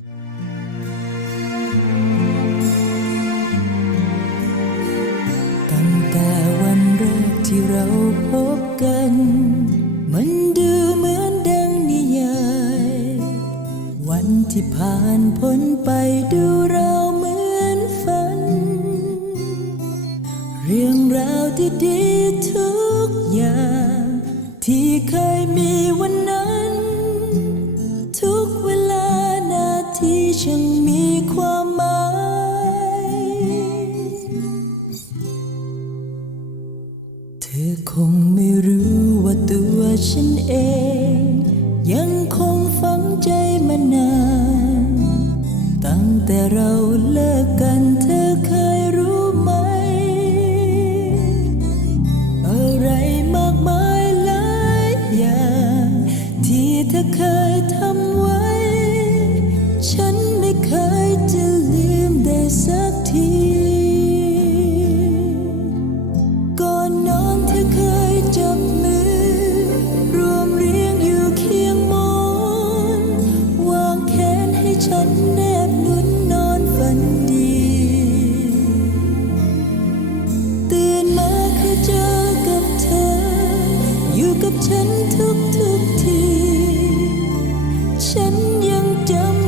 ตั้งแต่วันแรกที่เราพบกัน มันดูเหมือนดังนิยาย วันที่ผ่านพ้นไปดูเราเหมือนฝัน เรื่องราวที่ดีทุกอย่าง ที่เคยมี ช่างมีความหมาย เธอคงไม่รู้ว่าตัวฉันเอง ยังคงฝังใจมานาน ตั้งแต่เราเลิกกันเธอเคยรู้ไหม อะไรมากมายหลายอย่าง ที่เธอเคยทำไว้ กับฉันทุกทุกๆที ฉันยังจำ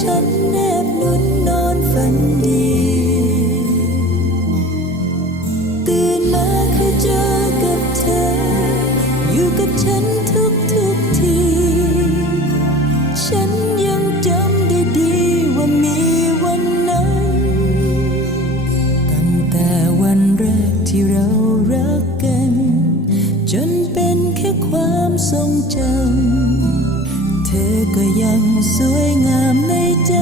ฉันแนบนุ่นนอนฝันดี ตื่นมาคือเจอกับเธอ อยู่กับฉันทุกทุกที ฉันยังจำได้ดีว่ามีวันนั้น ตั้งแต่วันแรกที่เรารักกัน จนเป็นแค่ความทรงจำ เธอก็ยังสวยงามในใจ